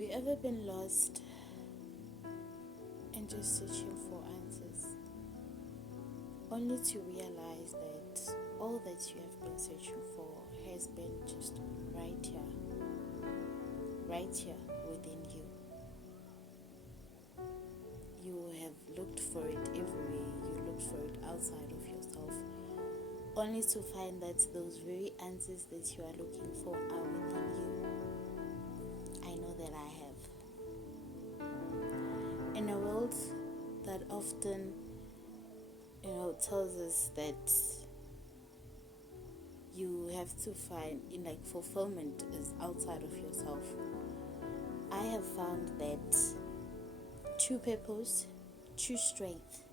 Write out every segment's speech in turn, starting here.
you ever been lost and just searching for answers, only to realize that all that you have been searching for has been just right here within you? You have looked for it everywhere, you looked for it outside of yourself, only to find that those very answers that you are looking for are within you. I know that I have. In a world that often, tells us that you have to find fulfillment is outside of yourself, I have found that true purpose, true strength,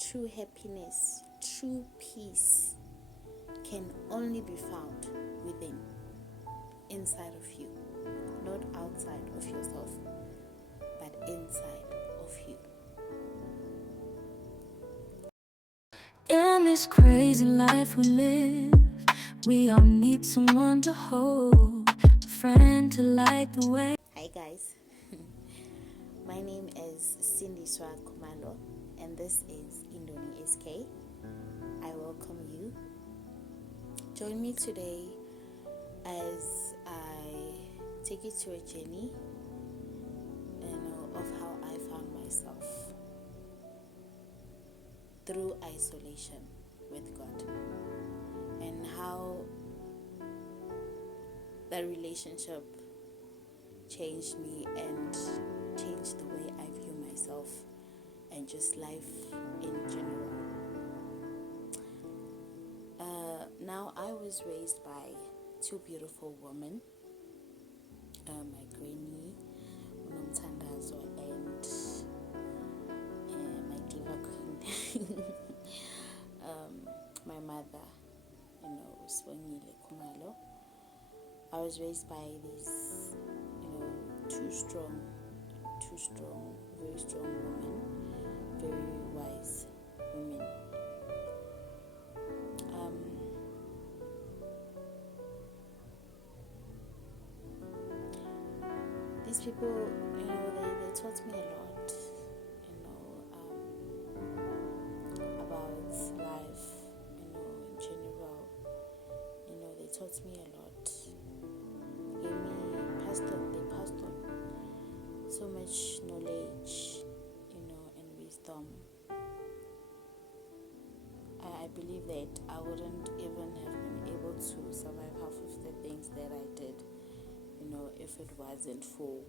true happiness, true peace can only be found within, inside of you, not outside of yourself, but inside of you. In this crazy life we live, we all need someone to hold, a friend to light the way. Hi guys, my name is Sirour, and this is Indoni SK. I welcome you. Join me today as I take you to a journey, of how I found myself through isolation with God, and how that relationship changed me and changed the way I view myself and just life in general. Now, I was raised by two beautiful women, my granny, Unomtandazo, and my diva queen, my mother, Swangile Kumalo. I was raised by these, two strong, very strong women, very wise women. These people, they taught me a lot, about life, in general. They taught me a lot. They passed on so much knowledge, and wisdom. I believe that I wouldn't even have been able to survive half of the things that I did, if it wasn't for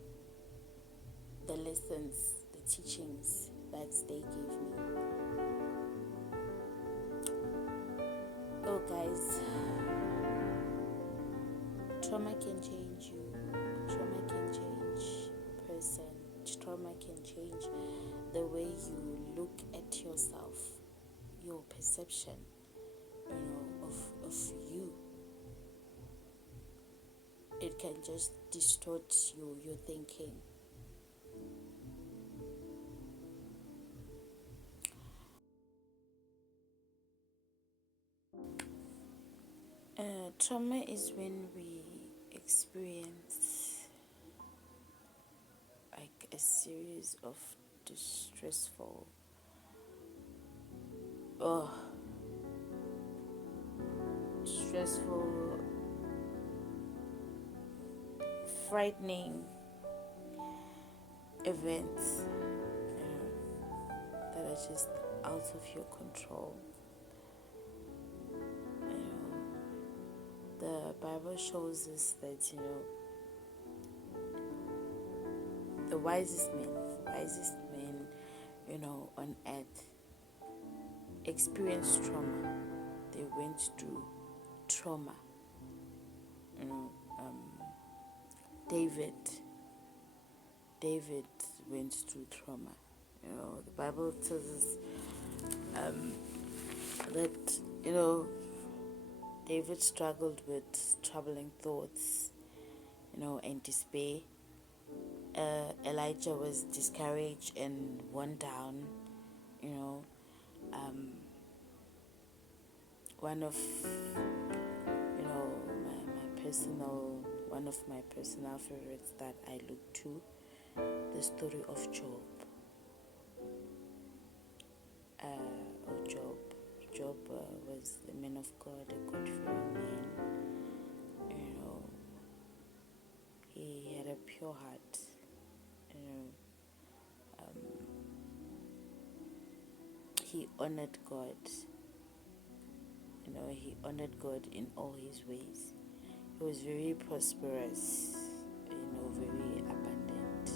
the lessons, the teachings that they gave me. Oh guys, trauma can change you. Trauma can change a person. Trauma can change the way you look at yourself, your perception, of you. It can just distort your thinking. Trauma is when we experience a series of distressful, stressful, frightening events that are just out of your control. The Bible shows us that the wisest men on earth experienced trauma. They went through trauma. David went through trauma. The Bible tells us that David struggled with troubling thoughts, and despair. Elijah was discouraged and worn down. One of one of my personal favorites that I look to, the story of Job. Job was a man of God, a God-fearing man. He had a pure heart. He honored God. He honored God in all his ways. He was very prosperous, very abundant,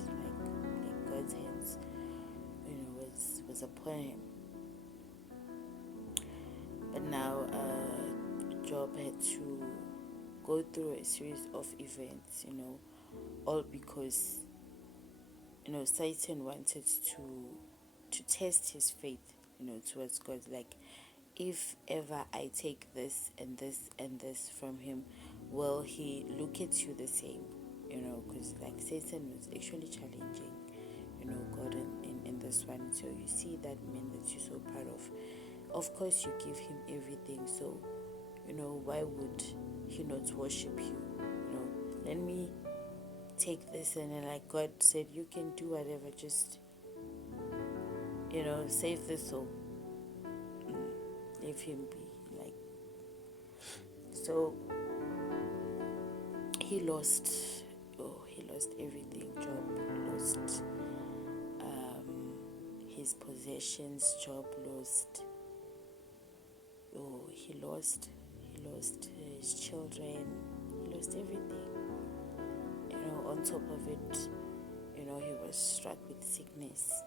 like God's hands, was upon him. But now Job had to go through a series of events, all because, Satan wanted to test his faith, towards God. Like, if ever I take this and this and this from him, will he look at you the same? Because like Satan was actually challenging, God in this one. So you see that man that you're so proud of course you give him everything. So, why would he not worship you? Let me take this, and then like God said, you can do whatever, just save the soul. Leave him be. Like, so he lost everything. Job lost his possessions. Job lost he lost his children. He lost everything. On top of it, he was struck with sickness.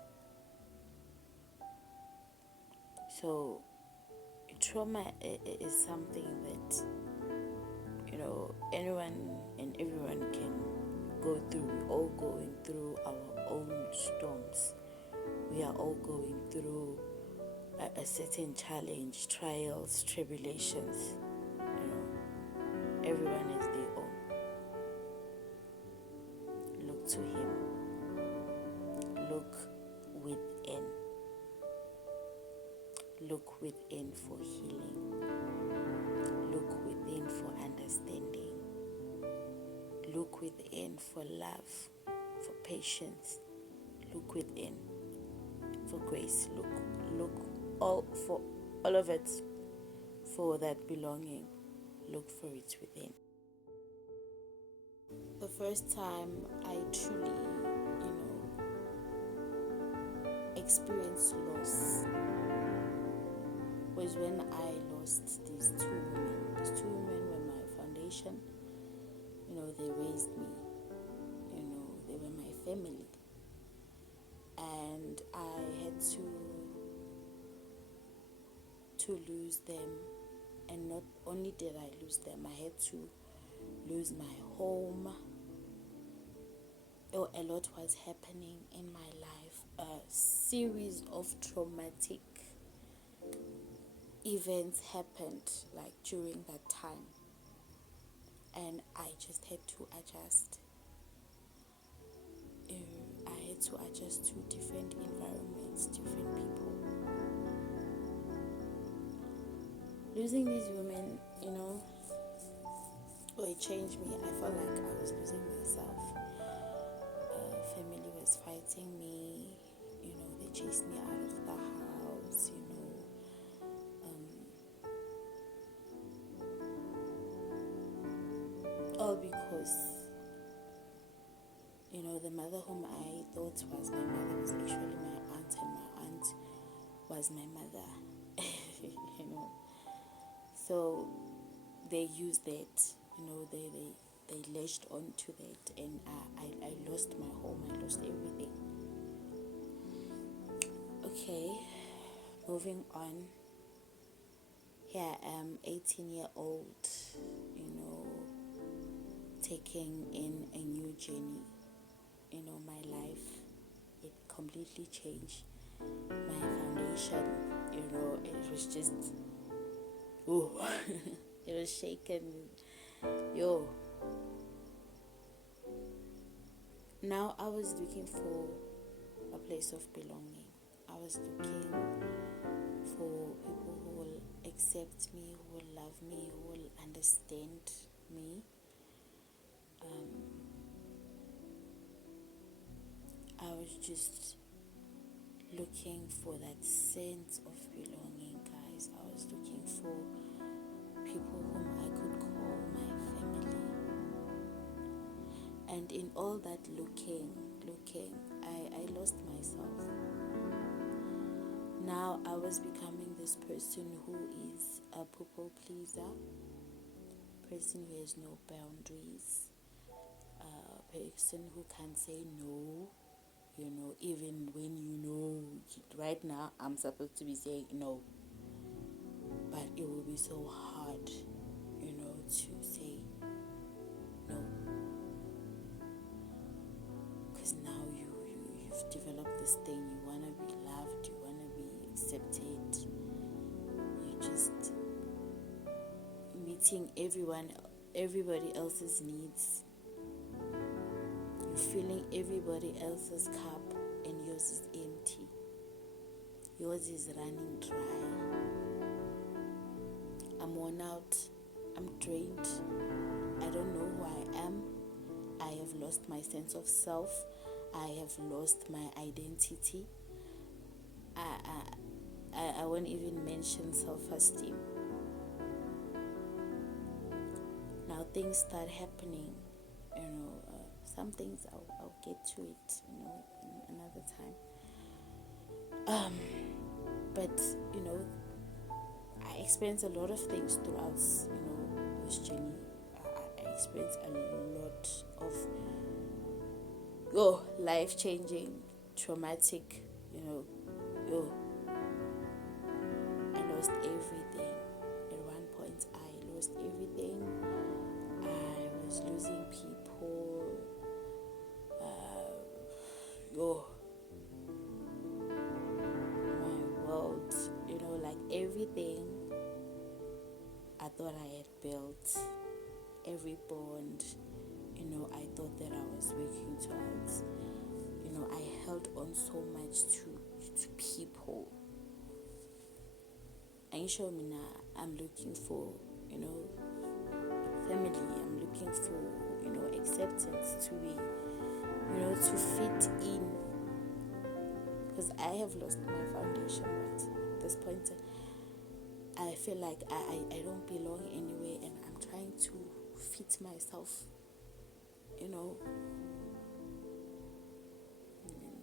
So trauma is something that anyone and everyone can go through. We're all going through our own storms. We are all going through a certain challenge, trials, tribulations. Everyone has their own. Look to him. Look within. Look within for healing. Look within for understanding. Look within for love, for patience. Look within for grace. Look for all of it, for that belonging. Look for it within. The first time I truly, experienced loss was when I lost these two women. These two women were my foundation. They raised me. They were my family. And I had to lose them. And not only did I lose them, I had to lose my home. A lot was happening in my life. A series of traumatic events happened like during that time, and I just had to adjust. I had to adjust to different environments, different people. Losing these women, it changed me. I felt like I was losing myself. Family was fighting me. They chased me out of the house. All because the mother whom I thought was my mother was actually my aunt, and my aunt was my mother. So they used that. They latched onto that, and I lost my home. I lost everything. Okay, moving on. Here I am, 18-year-old, taking in a new journey. My life, it completely changed. My foundation, it was just, it was shaken. Now I was looking for a place of belonging. I was looking for people who will accept me, who will love me, who will understand me. was just looking for that sense of belonging, guys. I was looking for people whom I could call my family. And in all that looking, I lost myself. Now I was becoming this person who is a people pleaser, person who has no boundaries, a person who can say no, even when right now I'm supposed to be saying no, but it will be so hard, to say no, because now you've developed this thing. You want to be loved, you want to be accepted, you just meeting everybody else's needs. You're filling everybody else's cup and yours is empty. Yours is running dry. I'm worn out. I'm drained. I don't know who I am. I have lost my sense of self. I have lost my identity. I won't even mention self-esteem. Now things start happening, some things I'll get to it, in another time. But I experienced a lot of things throughout, this journey. I experienced a lot of life-changing, traumatic, I lost everything. At one point, I lost everything. I was losing people. My world, like everything I thought I had built, every bond, I thought that I was working towards. I held on so much to people. And show me now, I'm looking for, family. I'm looking for, acceptance, to be, to fit in. Because I have lost my foundation at this point. I feel like I don't belong anywhere, and I'm trying to fit myself, in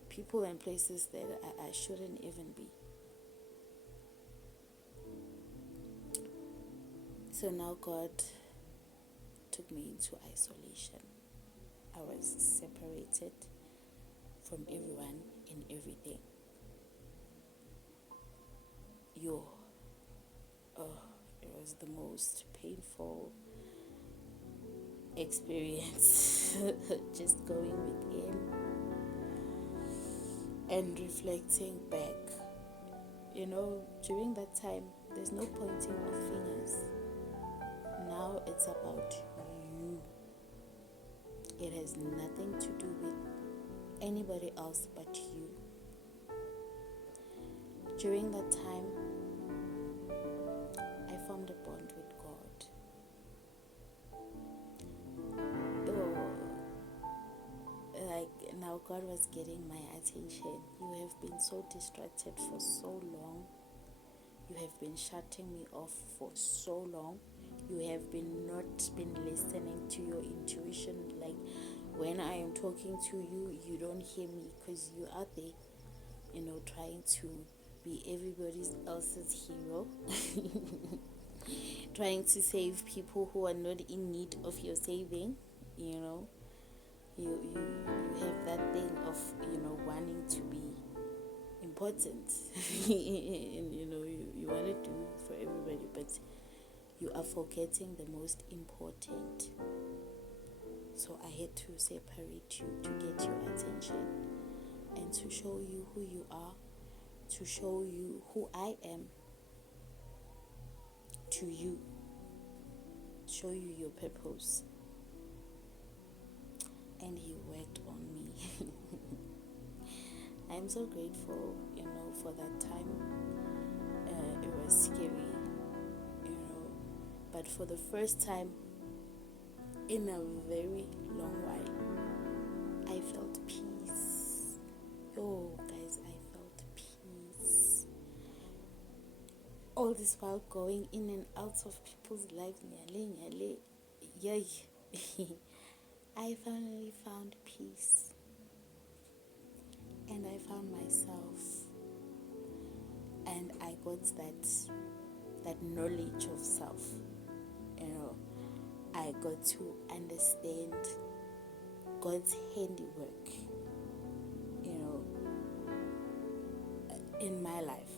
people and places that I shouldn't even be. So now God took me into isolation. I was separated from everyone and everything. It was the most painful experience. Just going within and reflecting back. During that time, there's no pointing of fingers. Now it's about you. It has nothing to do with anybody else but you. During that time, I formed a bond with God. Now God was getting my attention. You have been so distracted for so long. You have been shutting me off for so long. You have not been listening to your intuition. Like when I am talking to you, you don't hear me because you are there, trying to be everybody else's hero. Trying to save people who are not in need of your saving, You have that thing of, wanting to be important. And, you want to do for everybody, but you are forgetting the most important. So I had to separate you to get your attention and to show you who you are, to show you who I am to you, show you your purpose. And he worked on me. I'm so grateful, for that time. It was scary, but for the first time in a very long while, I felt peace. Oh, guys, I felt peace. All this while going in and out of people's lives, yay. I finally found peace. And I found myself. And I got that knowledge of self. I got to understand God's handiwork, in my life.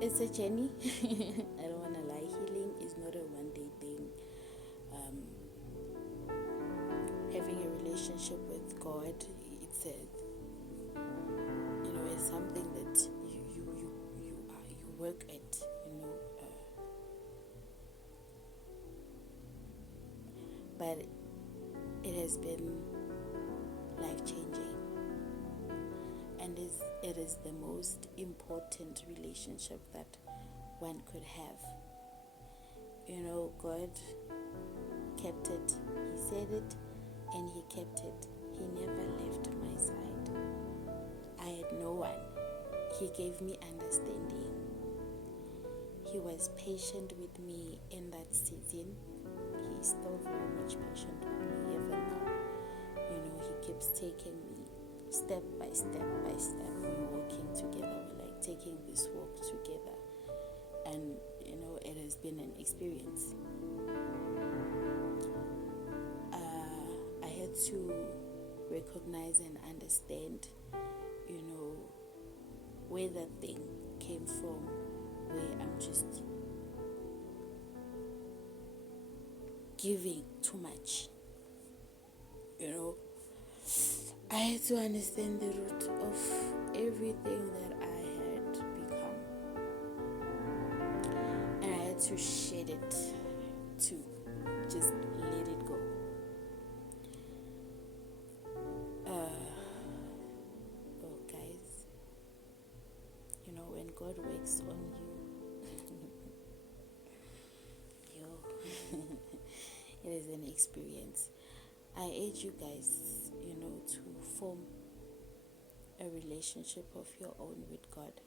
It's a journey. I don't want to lie. Healing is not a one-day thing. Having a relationship with God, it's it's something that you work at. But it has been life-changing, and it is the most important relationship that one could have. God kept it. He said it, and He kept it. He never left my side. I had no one. He gave me understanding. He was patient with me in that season. He is still very much patient with me even now. He keeps taking me step by step by step. We're walking together. We're like taking this walk together. And, it has been an experience. I had to recognize and understand, where that thing came from, where I'm just giving too much. I had to understand the root of everything that I had become, and I had to shed it, to just let it go. Guys, when God works on you, it is an experience. I urge you guys, to form a relationship of your own with God.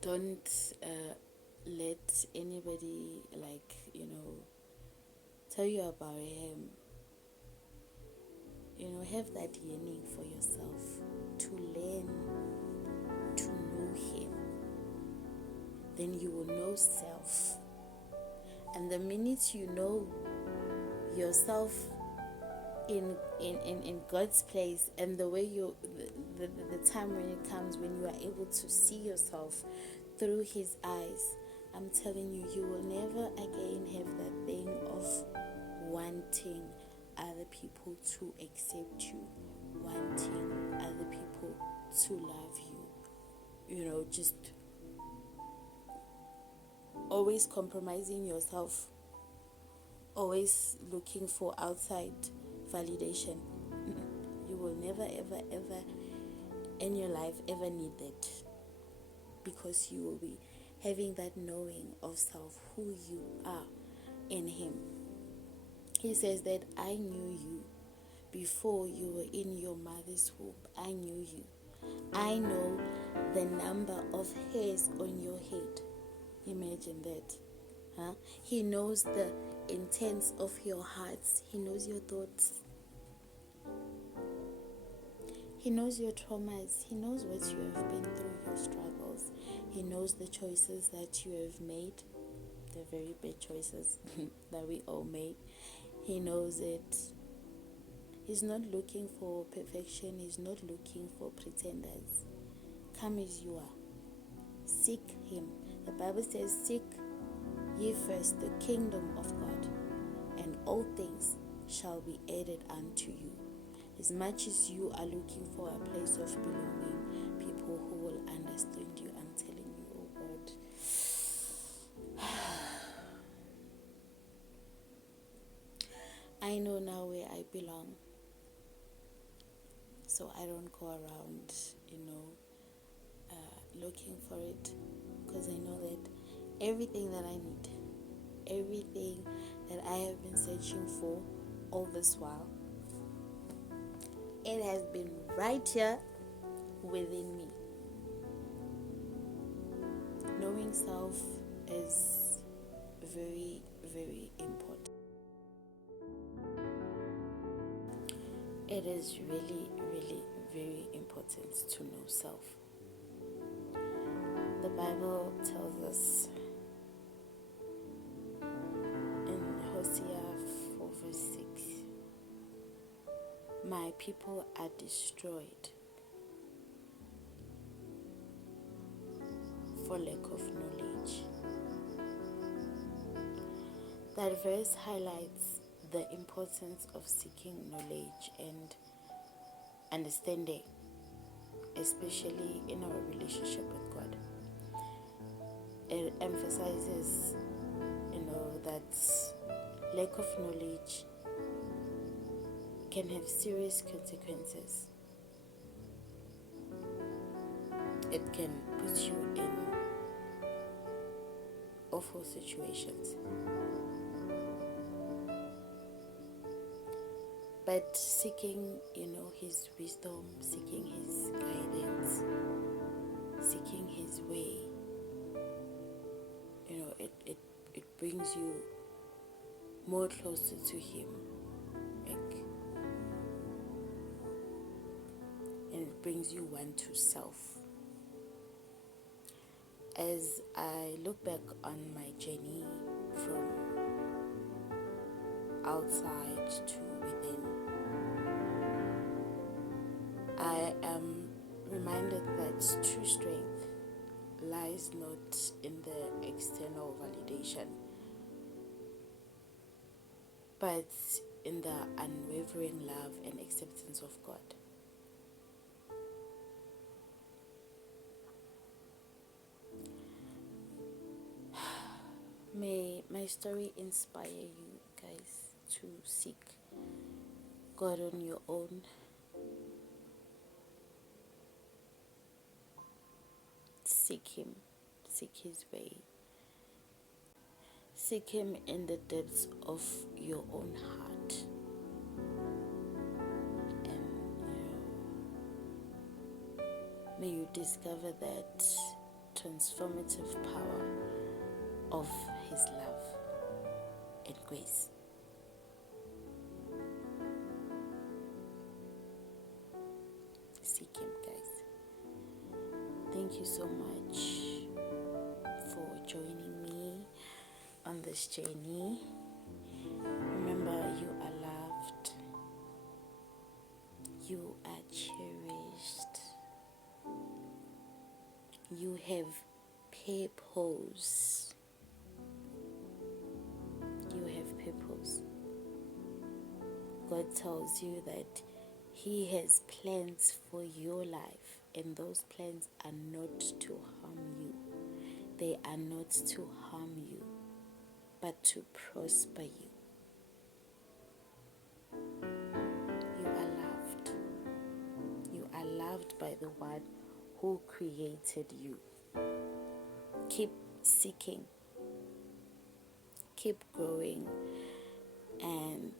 Don't let anybody tell you about Him. Have that yearning for yourself to learn to know Him. Then you will know self. And the minute you know yourself in God's place, and the way the time when it comes when you are able to see yourself through His eyes, I'm telling you, you will never again have that thing of wanting other people to accept you, wanting other people to love you, just always compromising yourself, always looking for outside validation. You will never ever ever in your life ever need that, because you will be having that knowing of self, who you are in Him. He says that I knew you before you were in your mother's womb. I knew you. I know the number of hairs on your head. Imagine that. He knows the intents of your hearts. He knows your thoughts. He knows your traumas. He knows what you have been through, your struggles. He knows the choices that you have made, the very bad choices that we all make. He knows it. He's not looking for perfection. He's not looking for pretenders. Come as you are. Seek Him. The Bible says, seek ye first the kingdom of God, and all things shall be added unto you. As much as you are looking for a place of belonging, people who will understand you, I'm telling you, oh God. I know now where I belong, so I don't go around, looking for it, because I know that everything that I need, everything that I have been searching for all this while. It has been right here within me. Knowing self is very, very important. It is really, really very important to know self. The Bible tells us in Hosea 4 verse 6, my people are destroyed for lack of knowledge. That verse highlights the importance of seeking knowledge and understanding, especially in our relationship with God. It emphasizes, that lack of knowledge can have serious consequences. It can put you in awful situations. But seeking, His wisdom, seeking His guidance, seeking His way, it brings you more closer to Him, and it brings you one to self. As I look back on my journey from outside to within, I am reminded that true strength lies not in the external validation, but in the unwavering love and acceptance of God. May my story inspire you guys to seek God on your own. Seek Him, seek His way. Seek Him in the depths of your own heart. And may you discover that transformative power of His love and grace. Seek Him, guys. Thank you so much for joining me on this journey. Remember, you are loved. You are cherished. You have purpose. You have purpose. God tells you that He has plans for your life, and those plans are not to harm you. They are not to harm you, but to prosper you. You are loved. You are loved by the one who created you. Keep seeking, keep growing, and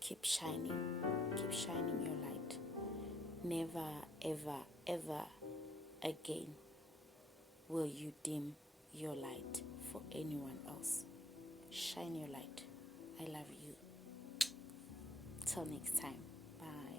keep shining your light. Never, ever, ever again will you dim your light for anyone else. Shine your light. I love you. Till next time. Bye.